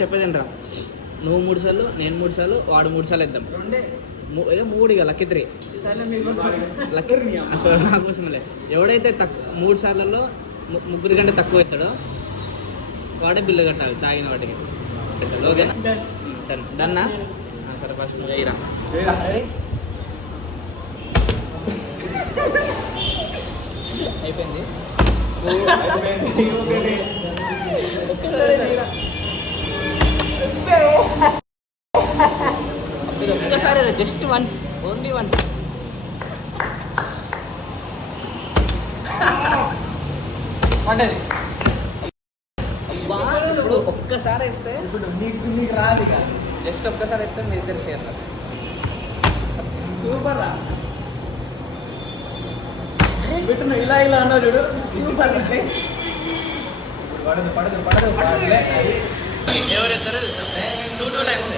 చెప్పేదండ్రా, నువ్వు 3 సార్లు, నేను 3 సార్లు, వాడు 3 సార్లు ఇద్దాం. ఏదో 3 ఇక లక్కీ 3 లక్కీ అసలు నా కోసంలే. ఎవడైతే 3 సార్లలో 3 కంటే తక్కువ ఎత్తాడో వాడే బిల్లు కట్టాలి తాగిన వాటికి. ఓకేనా? డన్నా? సరే ఫస్ట్ నువ్వు వేయరా. అయిపోయింది. ఒక్కసారి జస్ట్ వన్స్, ఓన్లీ వన్స్. ఇప్పుడు ఒక్కసారి వేస్తే జస్ట్ ఒక్కసారి వేస్తే మీరు తెలిసి సూపర్ రా. పెట్టు ఇలా ఇలా అన్నావు చూడు, సూపర్. పడదు పడదు పడదు. ఎవరెత్తారు? 2 times.